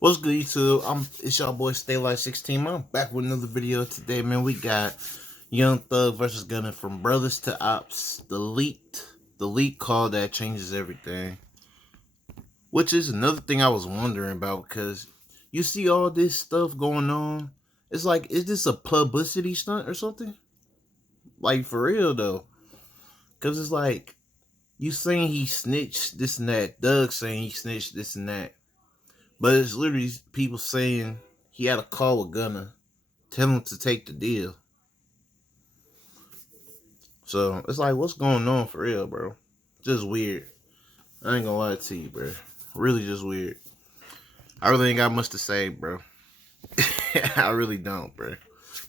What's good, YouTube? It's y'all boy Stay Light 16. Man, I'm back with another video today, man. We got Young Thug versus Gunna from Brothers to Opps. The leak call that changes everything. Which is another thing I was wondering about, because you see all this stuff going on. It's like, is this a publicity stunt or something? Like, for real though. Because it's like, you saying he snitched this and that. Doug saying he snitched this and that. But it's literally people saying he had a call with Gunna, tell him to take the deal. So it's like, what's going on for real, bro? Just weird. I ain't gonna lie to you, bro. Really just weird. I really ain't got much to say, bro. I really don't, bro.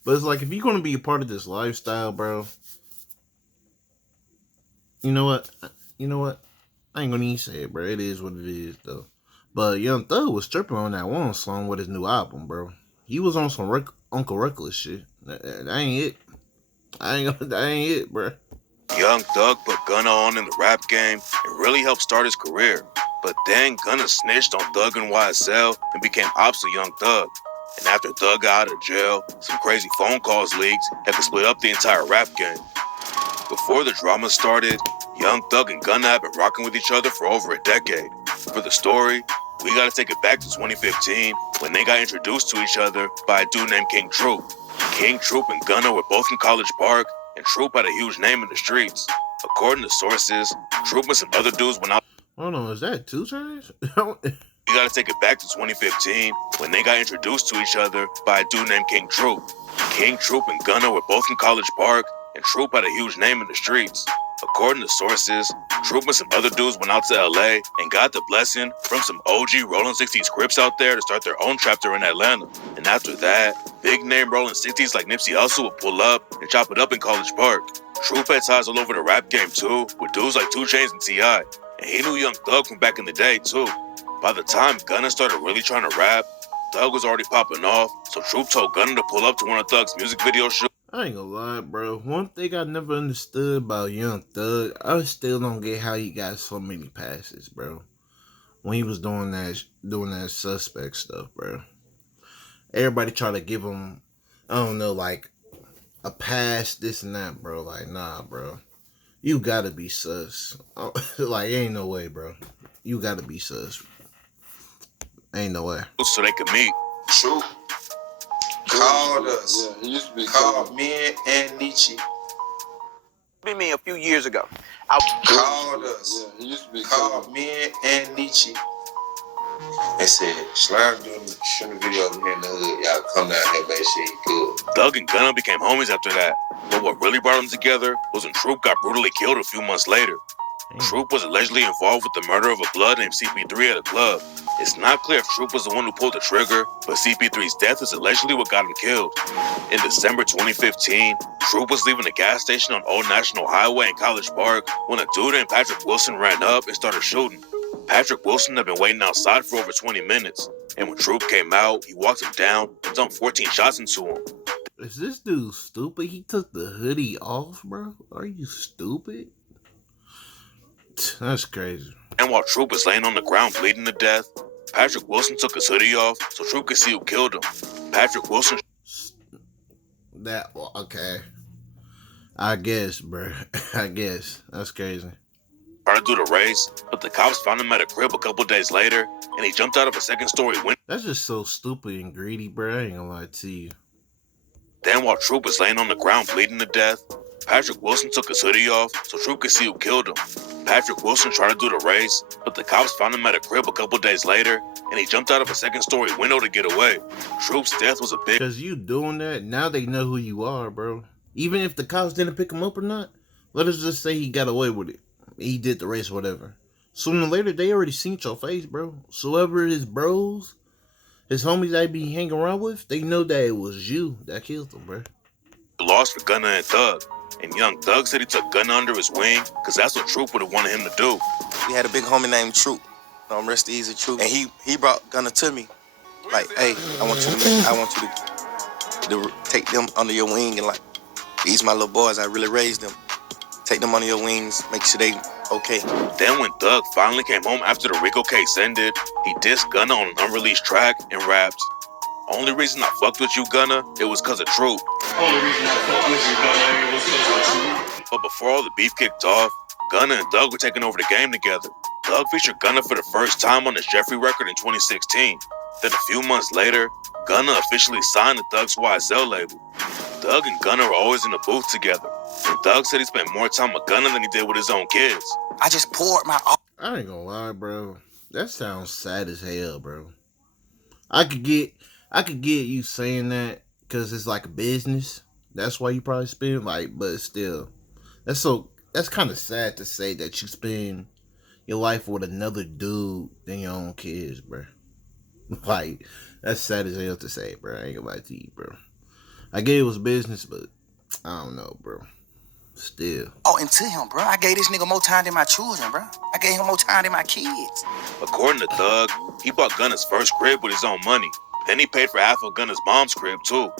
But it's like, if you're gonna be a part of this lifestyle, bro, you know what? You know what? I ain't gonna even say it, bro. It is what it is, though. But Young Thug was tripping on that one song with his new album, bro. He was on some Uncle Reckless shit. That ain't it. That ain't it, bro. Young Thug put Gunna on in the rap game and really helped start his career. But then Gunna snitched on Thug and YSL and became Opps of Young Thug. And after Thug got out of jail, some crazy phone calls leaked that could split up the entire rap game. Before the drama started, Young Thug and Gunna have been rocking with each other for over a decade. For the story, we gotta take it back to 2015 when they got introduced to each other by a dude named King Troop. King Troop and Gunna were both from College Park, and Troop had a huge name in the streets. According to sources, Troop and some other dudes went out. Hold on, is that 2 Chainz? We gotta take it back to 2015 when they got introduced to each other by a dude named King Troop. King Troop and Gunna were both from College Park, and Troop had a huge name in the streets. According to sources, Troop and some other dudes went out to LA and got the blessing from some OG Rollin' 60s Crips out there to start their own chapter in Atlanta. And after that, big name Rollin' 60s like Nipsey Hussle would pull up and chop it up in College Park. Troop had ties all over the rap game too, with dudes like 2 Chainz and T.I. And he knew Young Thug from back in the day too. By the time Gunna started really trying to rap, Thug was already popping off, so Troop told Gunna to pull up to one of Thug's music video shoots. I ain't gonna lie, bro. One thing I never understood about Young Thug, I still don't get how he got so many passes, bro. When he was doing that suspect stuff, bro. Everybody try to give him, I don't know, like a pass, this and that, bro. Like, nah, bro. You gotta be sus. Like, ain't no way, bro. You gotta be sus. Ain't no way. So they could meet. True. Called us. Yeah, he used to be called me and Nietzsche. Me a few years ago. Called us. Yeah, he used to be called me and Nietzsche. And said, Slime doing the shooting video over here in the hood. Y'all come down here, make sure you good. Thug and Gunna became homies after that. But what really brought them together was when Troop got brutally killed a few months later. Troop was allegedly involved with the murder of a blood named CP3 at a club. It's not clear if Troop was the one who pulled the trigger, but CP3's death is allegedly what got him killed. In December 2015, Troop was leaving a gas station on Old National Highway in College Park when a dude named Patrick Wilson ran up and started shooting. Patrick Wilson had been waiting outside for over 20 minutes, and when Troop came out, he walked him down and dumped 14 shots into him. Is this dude stupid? He took the hoodie off, bro? Are you stupid? That's crazy. And while Troop was laying on the ground bleeding to death, Patrick Wilson took his hoodie off so Troop could see who killed him. Patrick Wilson. Okay. I guess, bro. I guess. That's crazy. Tried to do the race, but the cops found him at a crib a couple days later, and he jumped out of a second-story window. That's just so stupid and greedy, bro. I ain't gonna lie to you. Then while Troop was laying on the ground bleeding to death, Patrick Wilson took his hoodie off so Troop could see who killed him. Patrick Wilson tried to do the race, but the cops found him at a crib a couple days later, and he jumped out of a second-story window to get away. Troop's death was a big... Because you doing that, now they know who you are, bro. Even if the cops didn't pick him up or not, let us just say he got away with it. He did the race or whatever. Sooner or later, they already seen your face, bro. So whoever his bros, his homies they be hanging around with, they know that it was you that killed them, bro. Lost for Gunna and Thug. And Young Thug said he took Gunna under his wing because that's what Troop would have wanted him to do. We had a big homie named Troop. Rest easy Troop. And he brought Gunna to me. Like, hey, I want you to take them under your wing and like, these my little boys, I really raised them. Take them under your wings, make sure they Okay. Then when Thug finally came home after the Rico case ended, he dissed Gunna on an unreleased track and rapped, "Only reason I fucked with you, Gunna, it was cause of Truth." Only reason I fuck with you, Gunna, it was cause of Truth. But before all the beef kicked off, Gunna and Thug were taking over the game together. Thug featured Gunna for the first time on his Jeffrey record in 2016. Then a few months later, Gunna officially signed the Thug's YSL label. Thug and Gunna were always in the booth together, and Thug said he spent more time with Gunna than he did with his own kids. I just poured my I ain't gonna lie, bro. That sounds sad as hell, bro. I could get you saying that because it's like a business. That's why you probably spend but still, that's kind of sad to say that you spend your life with another dude than your own kids, bro. Like, that's sad as hell to say, bro. I ain't gonna lie to you, bro. I get it was business, but I don't know, bro. Still. Oh, and to him, bro. I gave this nigga more time than my children, bro. I gave him more time than my kids. According to Thug, he bought Gunna's first crib with his own money. Then he paid for half of Gunna's mom's crib, too.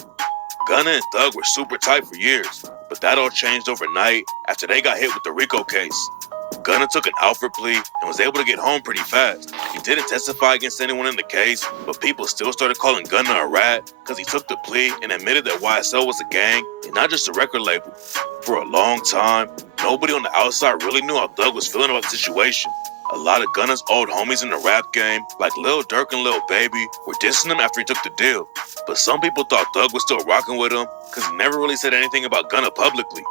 Gunna and Thug were super tight for years, but that all changed overnight after they got hit with the Rico case. Gunna took an Alfred plea and was able to get home pretty fast. He didn't testify against anyone in the case, but people still started calling Gunna a rat because he took the plea and admitted that YSL was a gang and not just a record label. For a long time, nobody on the outside really knew how Thug was feeling about the situation. A lot of Gunna's old homies in the rap game, like Lil Durk and Lil Baby, were dissing him after he took the deal. But some people thought Thug was still rocking with him because he never really said anything about Gunna publicly.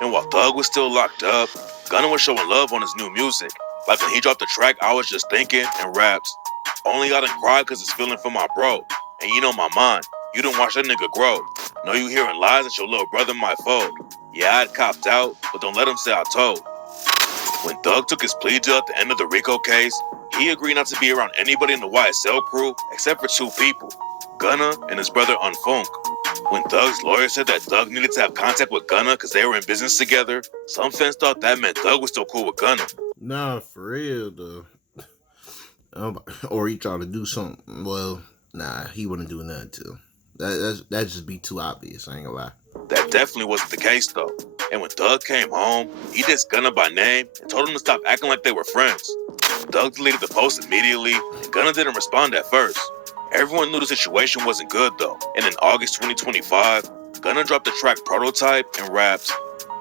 And while Thug was still locked up, Gunna was showing love on his new music. Like when he dropped the track I Was Just Thinking and raps, "Only got to cry cause it's feeling for my bro. And you know my mind, you didn't watch that nigga grow. Know you hearing lies that your little brother might fold. Yeah, I'd copped out, but don't let him say I told." When Thug took his plea deal at the end of the Rico case, he agreed not to be around anybody in the YSL crew except for two people, Gunna and his brother Unfunk. When Thug's lawyer said that Thug needed to have contact with Gunna because they were in business together, some fans thought that meant Thug was still cool with Gunna. Nah, for real though. Or he trying to do something. Well, nah, he wouldn't do nothing to. That just be too obvious. I ain't gonna lie. That definitely wasn't the case though. And when Thug came home, he dissed Gunna by name and told him to stop acting like they were friends. Thug deleted the post immediately, and Gunna didn't respond at first. Everyone knew the situation wasn't good though, and in August 2025, Gunna dropped the track Prototype and raps,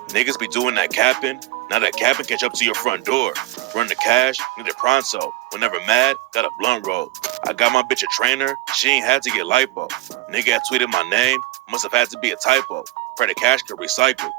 "Niggas be doing that capping, now that capping catch up to your front door. Run the cash, need it pronto. Whenever mad, got a blunt roll. I got my bitch a trainer, she ain't had to get lipo. Nigga had tweeted my name, must have had to be a typo. Pray the cash could recycle."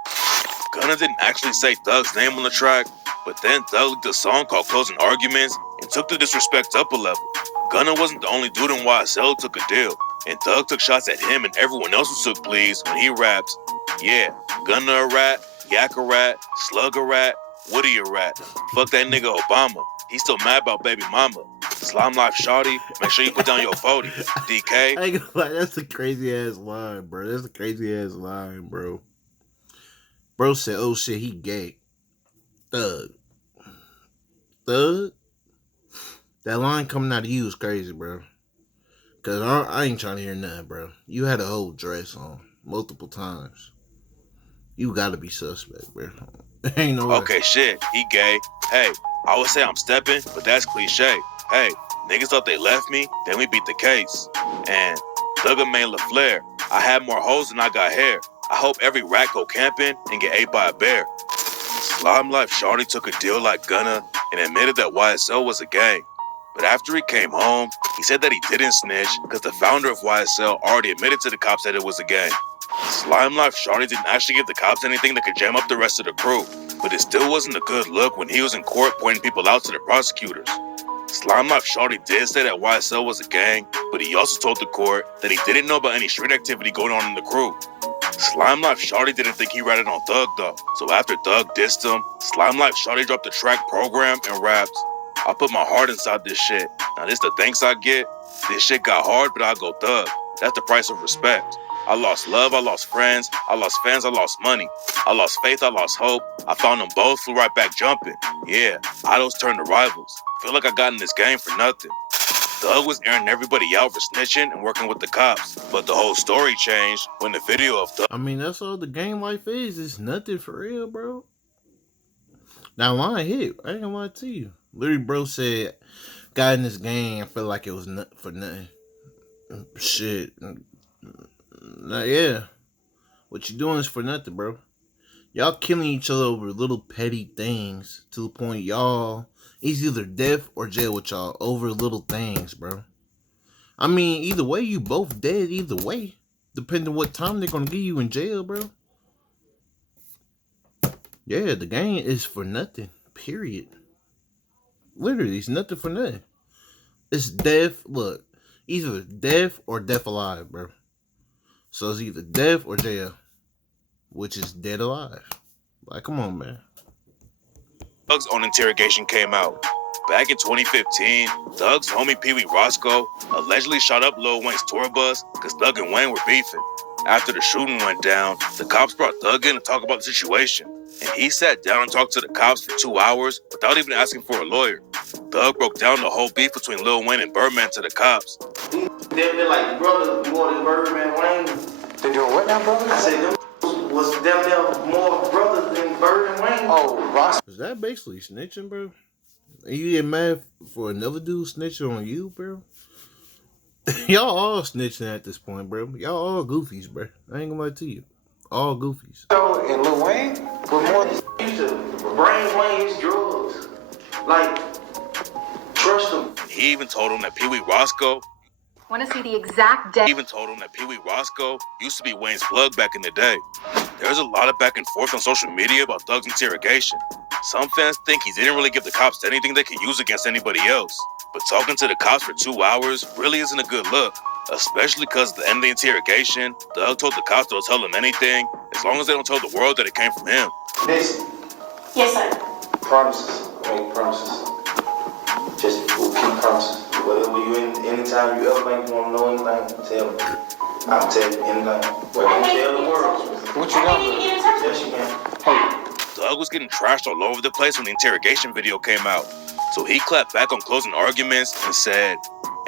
Gunna didn't actually say Thug's name on the track, but then Thug leaked a song called Closing Arguments and took the disrespect up a level. Gunna wasn't the only dude in YSL who took a deal, and Thug took shots at him and everyone else who took pleas when he raps, "Yeah, Gunna a rat, Yak a rat, Slug a rat, Woody a rat. Fuck that nigga Obama. He's still mad about baby mama. Slime Life Shawty, make sure you put down your 40. DK." I ain't gonna lie, that's a crazy ass line, bro. That's a crazy ass line, bro. Bro said, "Oh shit, he gay." Thug. That line coming out of you is crazy, bro. Cause I ain't trying to hear nothing, bro. You had a whole dress on multiple times. You gotta be suspect, bro. Ain't no way. Okay, shit, he gay. Hey, I would say I'm stepping, but that's cliche. Hey, niggas thought they left me, then we beat the case. And Thugger made LaFlair. I had more hoes than I got hair. I hope every rat go camping and get ate by a bear. Slime Life Shawty took a deal like Gunna and admitted that YSL was a gang. But after he came home, he said that he didn't snitch because the founder of YSL already admitted to the cops that it was a gang. Slime Life Shawty didn't actually give the cops anything that could jam up the rest of the crew, but it still wasn't a good look when he was in court pointing people out to the prosecutors. Slime Life Shawty did say that YSL was a gang, but he also told the court that he didn't know about any street activity going on in the crew. Slime Life Shawty didn't think he ratted on Thug though, so after Thug dissed him, Slime Life Shawty dropped the track Program and raps, "I put my heart inside this shit. Now this the thanks I get. This shit got hard, but I go Thug. That's the price of respect. I lost love, I lost friends, I lost fans, I lost money. I lost faith, I lost hope. I found them both, flew right back jumping. Yeah, idols turned to rivals. Feel like I got in this game for nothing." Thug was airing everybody out for snitching and working with the cops, but the whole story changed when the video of Thug. I mean, that's all the game life is. It's nothing for real, bro. Now line hit. I ain't gonna lie to you. Literally, bro said, "Got in this game, I feel like it was for nothing." Shit. Nah, yeah. What you doing is for nothing, bro. Y'all killing each other over little petty things to the point y'all it's either death or jail with y'all over little things, bro. I mean, either way, you both dead. Either way, depending what time they're gonna give you in jail, bro. Yeah, the game is for nothing. Period. Literally, it's nothing for nothing. It's death. Look, either death or death alive, bro. So it's either death or jail, which is dead alive. Like, come on, man. Thug's own interrogation came out. Back in 2015, Thug's homie Pee Wee Roscoe allegedly shot up Lil Wayne's tour bus because Thug and Wayne were beefing. After the shooting went down, the cops brought Thug in to talk about the situation, and he sat down and talked to the cops for 2 hours without even asking for a lawyer. Thug broke down the whole beef between Lil Wayne and Birdman to the cops. They're like brothers more than Birdman Wayne. They doing what now, brother? I said them was damn near more brothers than Bird and Wayne. Oh, Ross. Is that basically snitching, bro? And you get mad for another dude snitching on you, bro? Y'all all snitching at this point, bro. Y'all all goofies, bro. I ain't gonna lie to you. All goofies. And Lil Wayne were more than... Used to brain Wayne's drugs. Like, trust them. He even told him that Pee Wee Roscoe Want to see the exact day? even told him that Pee Wee Roscoe used to be Wayne's plug back in the day. There's a lot of back and forth on social media about Thug's interrogation. Some fans think he didn't really give the cops anything they could use against anybody else. But talking to the cops for 2 hours really isn't a good look, especially because at the end of the interrogation, Thug told the cops they'll tell him anything as long as they don't tell the world that it came from him. Listen, Yes, sir. promises. Make promises. Just keep promises. Whatever you anytime you ever think you want to know anything, tell me. I'll tell you anything. But don't tell the world. What you got? Yes, you can. Thug was getting trashed all over the place when the interrogation video came out. So he clapped back on closing arguments and said,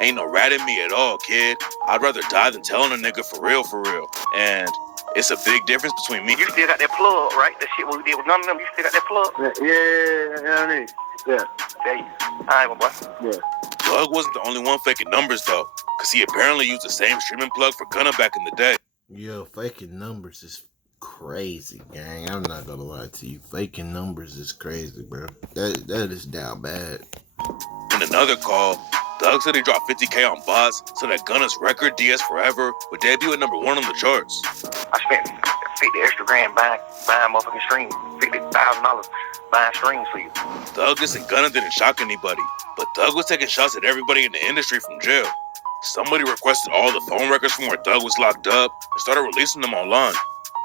"Ain't no rat in me at all, kid. I'd rather die than telling a nigga for real, for real." And it's a big difference between me. You still got that plug, right? That shit what we did with none of them, you still got that plug? Yeah. There you. All right, my boy. Yeah. Thug wasn't the only one faking numbers though, because he apparently used the same streaming plug for Gunna back in the day. Yo, faking numbers is crazy, gang. I'm not gonna lie to you. Faking numbers is crazy, bro. That is down bad. In another call, Thug said he dropped 50K on bots so that Gunna's record, DS Forever, would debut at #1 on the charts. I spent 50 extra grand buying motherfucking streams. $50,000 buying streams for you. Thug and Gunna didn't shock anybody, but Thug was taking shots at everybody in the industry from jail. Somebody requested all the phone records from where Thug was locked up and started releasing them online.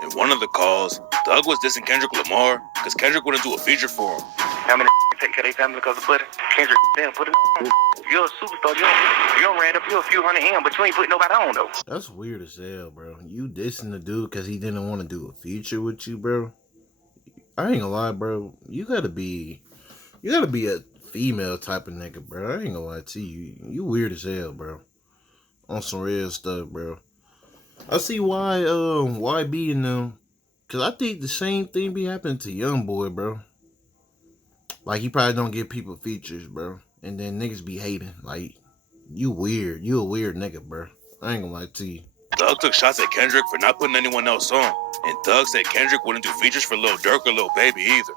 In one of the calls, Thug was dissing Kendrick Lamar because Kendrick wouldn't do a feature for him. How many take care of their family because of butter? Kendrick, damn, put it on. You're a superstar. You don't ran up you a few hundred M, but you ain't putting nobody on, though. That's weird as hell, bro. You dissing the dude because he didn't want to do a feature with you, bro. I ain't gonna lie, bro. You gotta be a female type of nigga, bro. I ain't gonna lie to you. You weird as hell, bro. On some real stuff, bro. I see why YB and them, cause I think the same thing be happening to YoungBoy, bro. Like he probably don't give people features, bro, and then niggas be hating. Like you weird, you a weird nigga, bro. I ain't gonna lie to you. Thug took shots at Kendrick for not putting anyone else on, and Thug said Kendrick wouldn't do features for Lil Durk or Lil Baby either.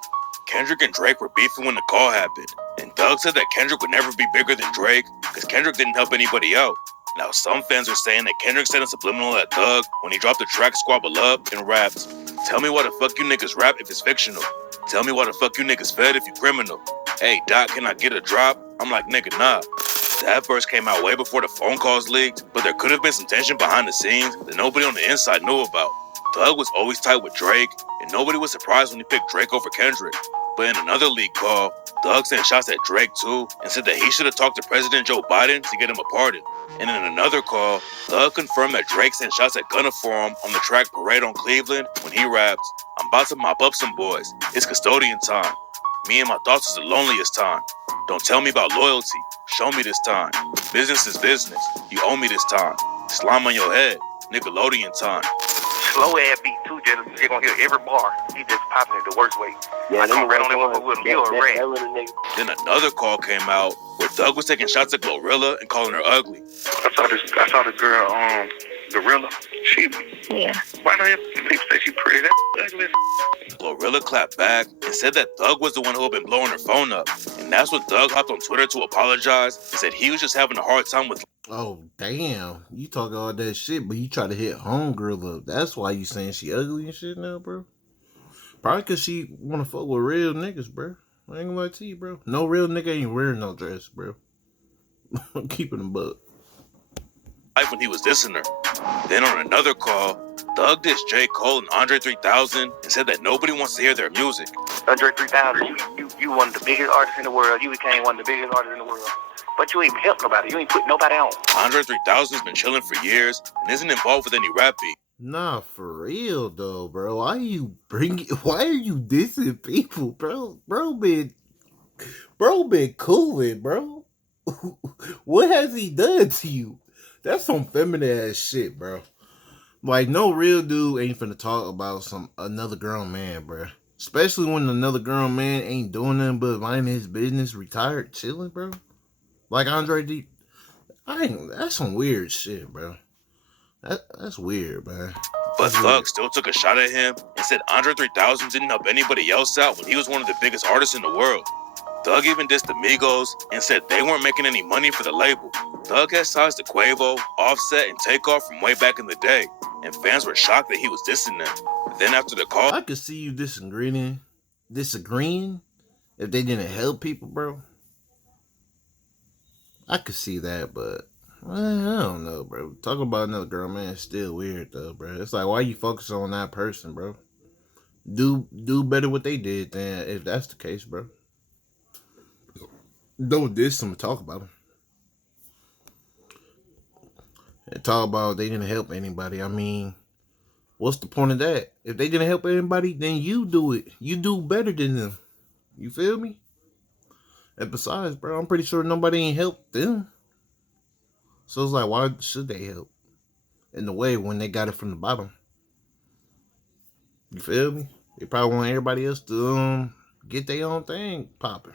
Kendrick and Drake were beefing when the call happened, and Thug said that Kendrick would never be bigger than Drake because Kendrick didn't help anybody out. Now, some fans are saying that Kendrick sent a subliminal at Thug when he dropped the track Squabble Up and rapped, "Tell me why the fuck you niggas rap if it's fictional. Tell me why the fuck you niggas fed if you criminal. Hey, Doc, can I get a drop?" I'm like, nigga, nah. That verse came out way before the phone calls leaked, but there could have been some tension behind the scenes that nobody on the inside knew about. Thug was always tight with Drake, and nobody was surprised when he picked Drake over Kendrick. But in another leak call, Thug sent shots at Drake too and said that he should have talked to President Joe Biden to get him a pardon. And in another call, Thug confirmed that Drake sent shots at Gunna for him on the track Parade on Cleveland when he raps, "I'm about to mop up some boys. It's custodian time. Me and my thoughts is the loneliest time. Don't tell me about loyalty. Show me this time. Business is business. You owe me this time. Slime on your head. Nickelodeon time." Slow ass beat too, just you're gonna hear every bar. He just popping it the worst way. Yeah, I come right on that with him. You a rat. That little nigga. Then another call came out where Thug was taking shots at Glorilla and calling her ugly. I saw the girl, Gorilla. Yeah. Why do people say she pretty? That ugly. Glorilla clapped back and said that Thug was the one who had been blowing her phone up. And that's when Thug hopped on Twitter to apologize and said he was just having a hard time with. Oh, damn. You talk all that shit, but you try to hit homegirl up. That's why you saying she ugly and shit now, bro. Probably because she want to fuck with real niggas, bro. I ain't gonna lie to you, bro. No real nigga ain't wearing no dress, bro. I'm keeping them buck. Life when he was dissing her. Then on another call, Thug dissed J. Cole and Andre 3000 and said that nobody wants to hear their music. Andre 3000, you one of the biggest artists in the world. You became one of the biggest artists in the world. But you ain't helped nobody. You ain't put nobody on. Andre 3000's been chilling for years and isn't involved with any rap beat. Nah, for real though, bro. Why are you dissing people, bro? Bro been cooling, bro. What has he done to you? That's some feminine ass shit, bro. Like, no real dude ain't finna talk about another grown man, bro. Especially when another grown man ain't doing nothing but minding his business, retired, chilling, bro. Like Andre D. That's some weird shit, bro. That's weird, man. But Thug still took a shot at him and said Andre 3000 didn't help anybody else out when he was one of the biggest artists in the world. Thug even dissed the Migos and said they weren't making any money for the label. Thug has ties to Quavo, Offset, and Takeoff from way back in the day, and fans were shocked that he was dissing them. Then after the call, I could see you disagreeing if they didn't help people, bro. I could see that, but I don't know, bro. Talking about another girl, man, is still weird though, bro. It's like, why you focus on that person, bro? Do better what they did then, if that's the case, bro. Don't diss them, talk about them. And talk about they didn't help anybody. I mean, what's the point of that? If they didn't help anybody, then you do it. You do better than them. You feel me? And besides, bro, I'm pretty sure nobody ain't helped them. So it's like, why should they help? In the way when they got it from the bottom. You feel me? They probably want everybody else to get their own thing popping.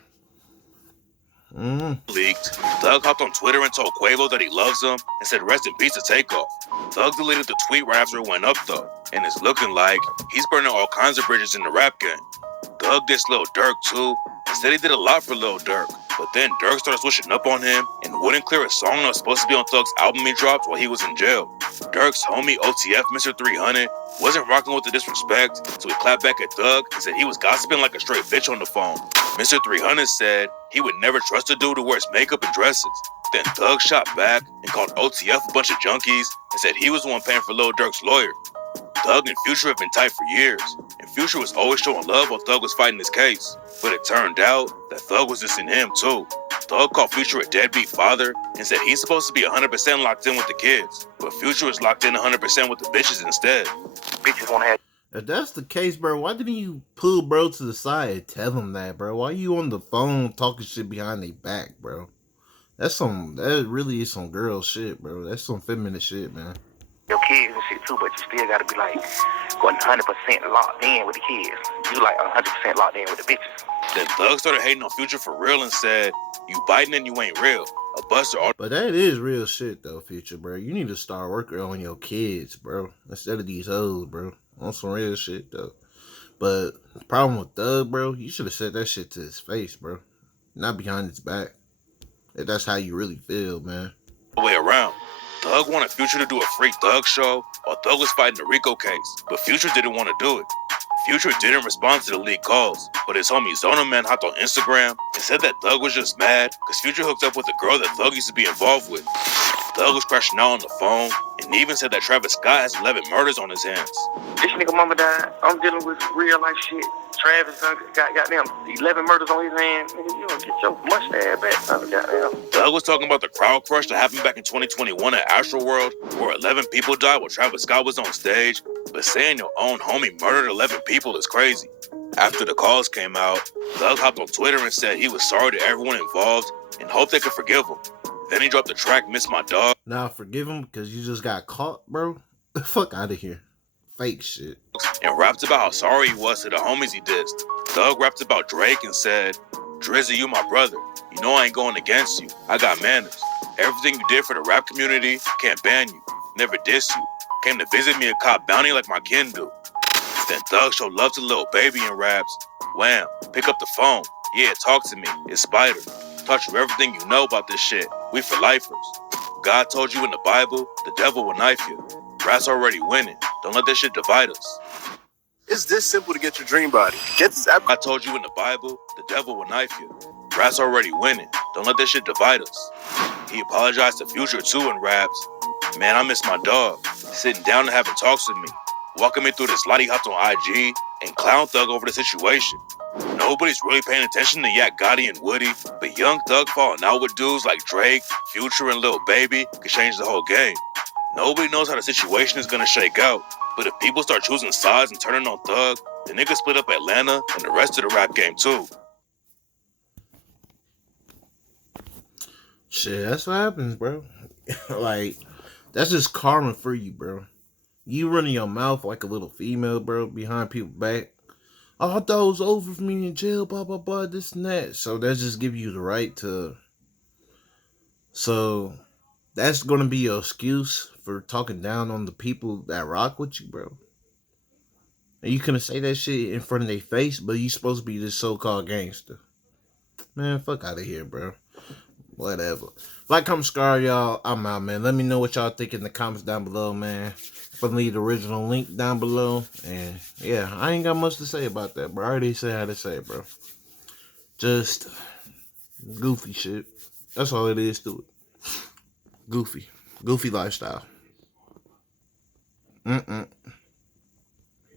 Leaked. Thug hopped on Twitter and told Quavo that he loves him and said rest in peace to Takeoff. Thug deleted the tweet right after it went up though, and it's looking like he's burning all kinds of bridges in the rap game. Thug dissed Lil Durk too and said he did a lot for Lil Durk, but then Durk started switching up on him and wouldn't clear a song that was supposed to be on Thug's album he dropped while he was in jail. Durk's homie OTF Mr. 300 wasn't rocking with the disrespect, so he clapped back at Thug and said he was gossiping like a straight bitch on the phone. Mr. 300 said he would never trust a dude who wears makeup and dresses. Then Thug shot back and called OTF a bunch of junkies and said he was the one paying for Lil Durk's lawyer. Thug and Future have been tight for years, and Future was always showing love while Thug was fighting his case. But it turned out that Thug was dissing him too. Thug called Future a deadbeat father and said he's supposed to be 100% locked in with the kids, but Future is locked in 100% with the bitches instead. Bitches want to have. If that's the case, bro, why didn't you pull bro to the side and tell him that, bro? Why you on the phone talking shit behind their back, bro? That really is some girl shit, bro. That's some feminine shit, man. Your kids and shit too, but you still gotta be like 100% locked in with the kids. You like 100% locked in with the bitches. Then Thug started hating on Future for real and said, "You biting and you ain't real. A buster." But that is real shit though, Future, bro. You need to start working on your kids, bro, instead of these hoes, bro. On some real shit though. But the problem with Thug, bro, you should have said that shit to his face, bro, not behind his back. If that's how you really feel, man. The way around. Thug wanted Future to do a free Thug show while Thug was fighting the Rico case, but Future didn't want to do it. Future didn't respond to the leaked calls, but his homie Zona Man hopped on Instagram and said that Thug was just mad because Future hooked up with a girl that Thug used to be involved with. Thug was crashing out on the phone and even said that Travis Scott has 11 murders on his hands. This nigga mama died. I'm dealing with real life shit. Travis got goddamn 11 murders on his hands. Nigga, you don't get your mustache back, son. Goddamn. Thug was talking about the crowd crush that happened back in 2021 at Astroworld, where 11 people died while Travis Scott was on stage. But saying your own homie murdered 11 people is crazy. After the calls came out, Thug hopped on Twitter and said he was sorry to everyone involved and hoped they could forgive him. Then he dropped the track "Miss My Dog." Now forgive him because you just got caught, bro. Fuck out of here. fake shit. And rapped about how sorry he was to the homies he dissed. Thug rapped about Drake and said, Drizzy, you my brother. You know I ain't going against you. I got manners. Everything you did for the rap community, can't ban you. Never diss you. Came to visit me a cop bounty like my kin do. Then Thug showed love to Lil Baby in raps. Wham, pick up the phone. Yeah, talk to me. It's Spider. Taught you everything you know about this shit. We for lifers. God told you in the Bible, the devil will knife you. Rat's already winning. Don't let this shit divide us. It's this simple to get your dream body. Get this app. I told you in the Bible, the devil will knife you. Rat's already winning. Don't let this shit divide us. He apologized to Future too in raps. Man, I miss my dog. Sitting down and having talks with me. Walking me through this light, he hopped on IG and clown Thug over the situation. Nobody's really paying attention to Yak Gotti and Woody, but young Thug falling out with dudes like Drake, Future, and Lil Baby could change the whole game. Nobody knows how the situation is gonna shake out, but if people start choosing sides and turning on Thug, the nigga split up Atlanta and the rest of the rap game too. Shit, that's what happens, bro. Like, that's just karma for you, bro. You running your mouth like a little female, bro, behind people's back. Oh, I thought it was over for me in jail, blah, blah, blah, this and that. So that just give you the right to... So, that's going to be your excuse for talking down on the people that rock with you, bro. And you couldn't say that shit in front of their face, but you supposed to be this so-called gangster. Man, fuck out of here, bro. Whatever. Like, comment, subscribe, y'all. I'm out, man. Let me know what y'all think in the comments down below, man. I'm gonna leave the original link down below. And, yeah, I ain't got much to say about that, bro. I already said how to say it, bro. Just goofy shit. That's all it is to it. Goofy. Goofy lifestyle.